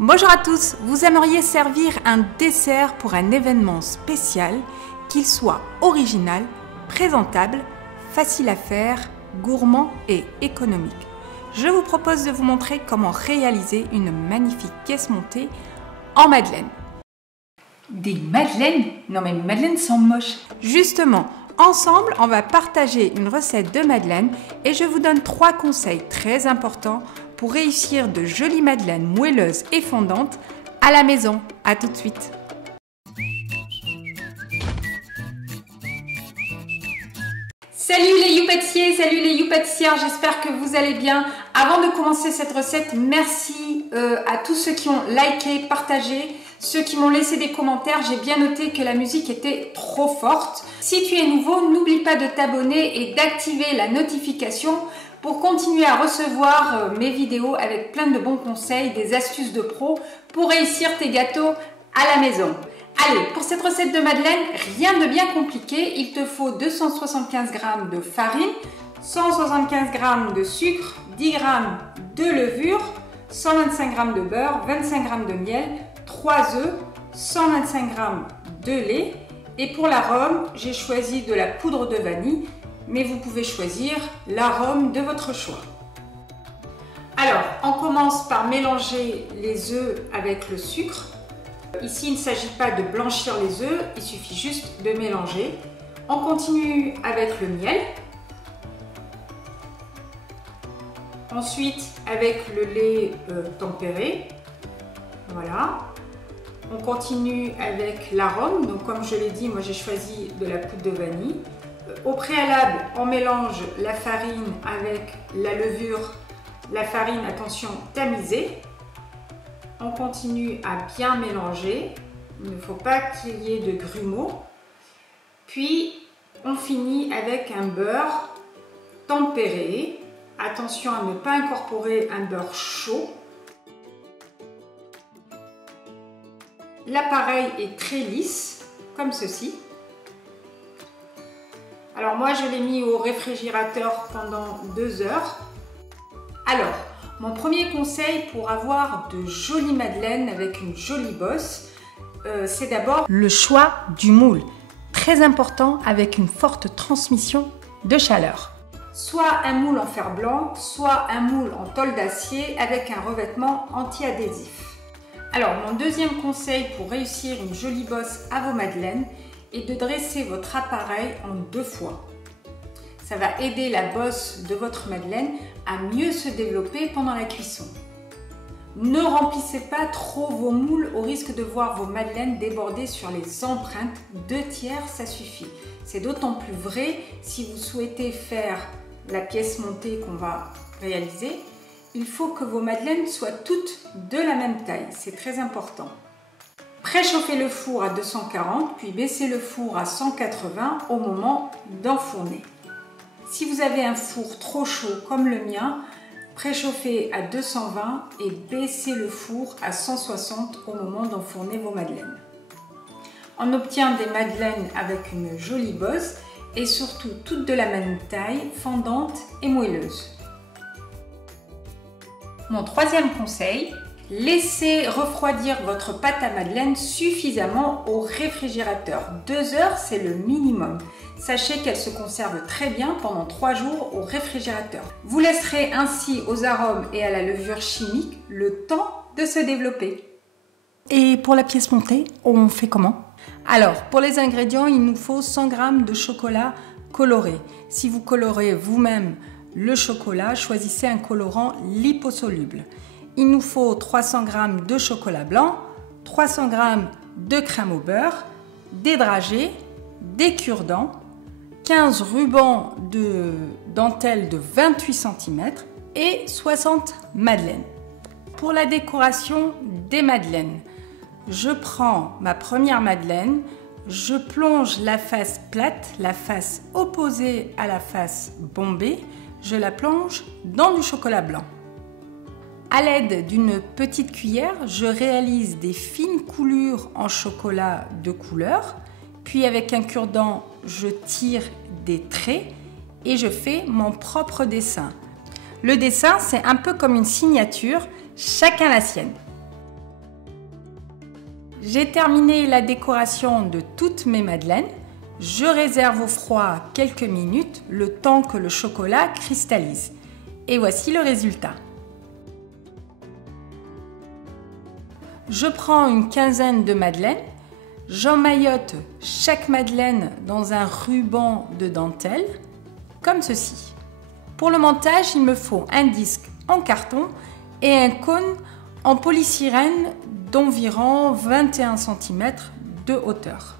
Bonjour à tous, vous aimeriez servir un dessert pour un événement spécial, qu'il soit original, présentable, facile à faire, gourmand et économique. Je vous propose de vous montrer comment réaliser une magnifique pièce montée en madeleine. Des madeleines? Non mais les madeleines sont moches. Justement, ensemble, on va partager une recette de madeleine et je vous donne 3 conseils très importants pour réussir de jolies madeleines moelleuses et fondantes à la maison. À tout de suite. Salut les You-pâtissiers, salut les You-pâtissières, j'espère que vous allez bien. Avant de commencer cette recette, merci à tous ceux qui ont liké, partagé, ceux qui m'ont laissé des commentaires. J'ai bien noté que la musique était trop forte. Si tu es nouveau, n'oublie pas de t'abonner et d'activer la notification pour continuer à recevoir mes vidéos avec plein de bons conseils, des astuces de pro pour réussir tes gâteaux à la maison. Allez, pour cette recette de madeleine, rien de bien compliqué. Il te faut 275 g de farine, 175 g de sucre, 10 g de levure, 125 g de beurre, 25 g de miel, 3 œufs, 125 g de lait. Et pour l'arôme, j'ai choisi de la poudre de vanille, mais vous pouvez choisir l'arôme de votre choix. Alors, on commence par mélanger les œufs avec le sucre. Ici, il ne s'agit pas de blanchir les œufs, il suffit juste de mélanger. On continue avec le miel. Ensuite, avec le lait tempéré. Voilà. On continue avec l'arôme. Donc, comme je l'ai dit, moi j'ai choisi de la poudre de vanille. Au préalable, on mélange la farine avec la levure. La farine, attention, tamisée. On continue à bien mélanger. Il ne faut pas qu'il y ait de grumeaux. Puis, on finit avec un beurre tempéré. Attention à ne pas incorporer un beurre chaud. L'appareil est très lisse, comme ceci. Alors moi, je l'ai mis au réfrigérateur pendant 2 heures. Alors, mon premier conseil pour avoir de jolies madeleines avec une jolie bosse, c'est d'abord le choix du moule. Très important avec une forte transmission de chaleur. Soit un moule en fer blanc, soit un moule en tôle d'acier avec un revêtement anti-adhésif. Alors, mon deuxième conseil pour réussir une jolie bosse à vos madeleines est de dresser votre appareil en 2 fois. Ça va aider la bosse de votre madeleine à mieux se développer pendant la cuisson. Ne remplissez pas trop vos moules au risque de voir vos madeleines déborder sur les empreintes. 2/3, ça suffit. C'est d'autant plus vrai si vous souhaitez faire la pièce montée qu'on va réaliser. Il faut que vos madeleines soient toutes de la même taille. C'est très important. Préchauffez le four à 240, puis baissez le four à 180 au moment d'enfourner. Si vous avez un four trop chaud comme le mien, préchauffez à 220 et baissez le four à 160 au moment d'enfourner vos madeleines. On obtient des madeleines avec une jolie bosse et surtout toutes de la même taille, fondantes et moelleuses. Mon troisième conseil, laissez refroidir votre pâte à madeleine suffisamment au réfrigérateur. 2 heures, c'est le minimum. Sachez qu'elle se conserve très bien pendant 3 jours au réfrigérateur. Vous laisserez ainsi aux arômes et à la levure chimique le temps de se développer. Et pour la pièce montée, on fait comment? Alors, pour les ingrédients, il nous faut 100 g de chocolat coloré. Si vous colorez vous-même le chocolat, choisissez un colorant liposoluble. Il nous faut 300 g de chocolat blanc, 300 g de crème au beurre, des dragées, des cure-dents, 15 rubans de dentelle de 28 cm et 60 madeleines. Pour la décoration des madeleines, je prends ma première madeleine, je plonge la face plate, la face opposée à la face bombée, je la plonge dans du chocolat blanc. À l'aide d'une petite cuillère, je réalise des fines coulures en chocolat de couleur, puis avec un cure-dent, je tire des traits et je fais mon propre dessin. Le dessin, c'est un peu comme une signature, chacun la sienne. J'ai terminé la décoration de toutes mes madeleines. Je réserve au froid quelques minutes, le temps que le chocolat cristallise. Et voici le résultat. Je prends une quinzaine de madeleines, j'emmaillote chaque madeleine dans un ruban de dentelle, comme ceci. Pour le montage, il me faut un disque en carton et un cône en polystyrène d'environ 21 cm de hauteur.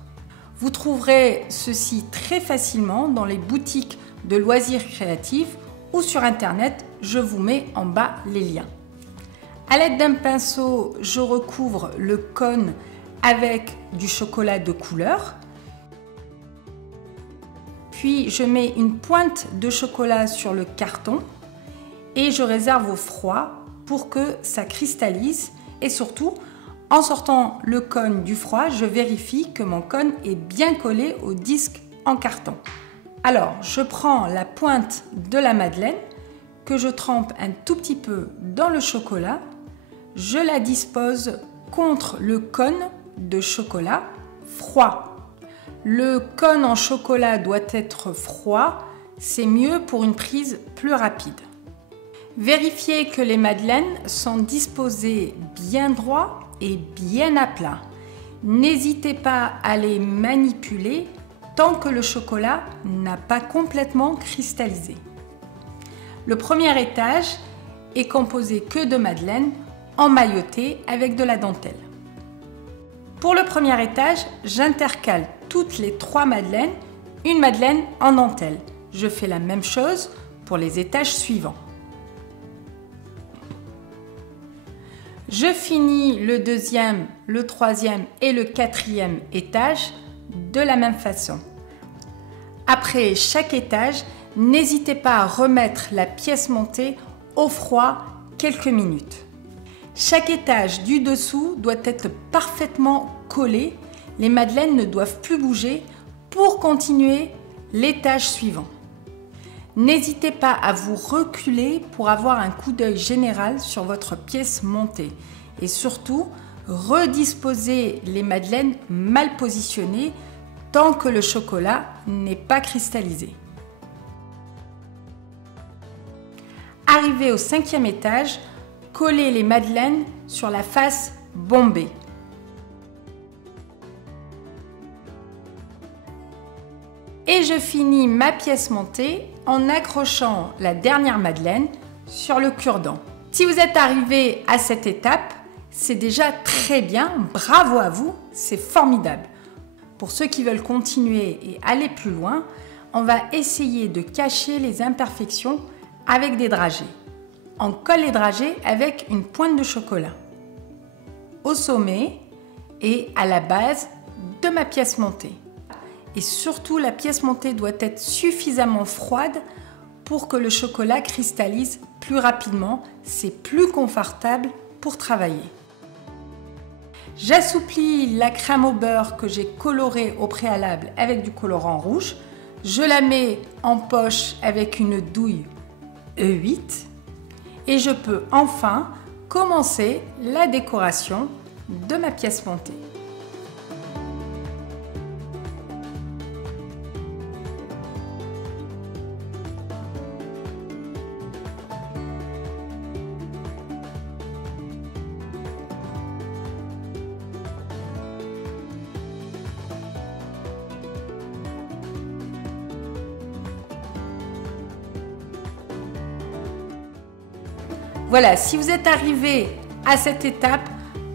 Vous trouverez ceci très facilement dans les boutiques de loisirs créatifs ou sur internet, je vous mets en bas les liens. À l'aide d'un pinceau, je recouvre le cône avec du chocolat de couleur. Puis je mets une pointe de chocolat sur le carton et je réserve au froid pour que ça cristallise. Et surtout, en sortant le cône du froid, je vérifie que mon cône est bien collé au disque en carton. Alors, je prends la pointe de la madeleine que je trempe un tout petit peu dans le chocolat. Je la dispose contre le cône de chocolat froid. Le cône en chocolat doit être froid, c'est mieux pour une prise plus rapide. Vérifiez que les madeleines sont disposées bien droit et bien à plat. N'hésitez pas à les manipuler tant que le chocolat n'a pas complètement cristallisé. Le premier étage est composé que de madeleines emmaillotées avec de la dentelle. Pour le premier étage, j'intercale toutes les 3 madeleines, une madeleine en dentelle. Je fais la même chose pour les étages suivants. Je finis le deuxième, le troisième et le quatrième étage de la même façon. Après chaque étage, n'hésitez pas à remettre la pièce montée au froid quelques minutes. Chaque étage du dessous doit être parfaitement collé. Les madeleines ne doivent plus bouger pour continuer l'étage suivant. N'hésitez pas à vous reculer pour avoir un coup d'œil général sur votre pièce montée. Et surtout, redisposez les madeleines mal positionnées tant que le chocolat n'est pas cristallisé. Arrivé au 5e étage, collez les madeleines sur la face bombée. Et je finis ma pièce montée en accrochant la dernière madeleine sur le cure-dent. Si vous êtes arrivé à cette étape, c'est déjà très bien, bravo à vous, c'est formidable. Pour ceux qui veulent continuer et aller plus loin, on va essayer de cacher les imperfections avec des dragées. On colle les dragées avec une pointe de chocolat au sommet et à la base de ma pièce montée. Et surtout, la pièce montée doit être suffisamment froide pour que le chocolat cristallise plus rapidement. C'est plus confortable pour travailler. J'assouplis la crème au beurre que j'ai colorée au préalable avec du colorant rouge. Je la mets en poche avec une douille E8 et je peux enfin commencer la décoration de ma pièce montée. Voilà, si vous êtes arrivé à cette étape,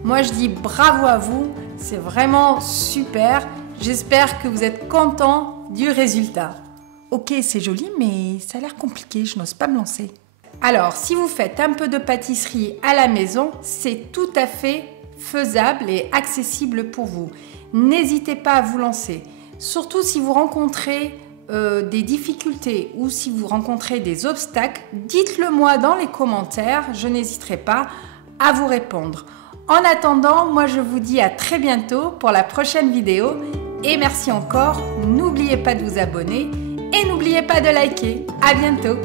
moi je dis bravo à vous, c'est vraiment super. J'espère que vous êtes content du résultat. Ok, c'est joli, mais ça a l'air compliqué, je n'ose pas me lancer. Alors, si vous faites un peu de pâtisserie à la maison, c'est tout à fait faisable et accessible pour vous. N'hésitez pas à vous lancer, surtout si vous rencontrez des difficultés ou si vous rencontrez des obstacles, dites-le moi dans les commentaires, je n'hésiterai pas à vous répondre. En attendant, moi je vous dis à très bientôt pour la prochaine vidéo et merci encore, n'oubliez pas de vous abonner et n'oubliez pas de liker. À bientôt.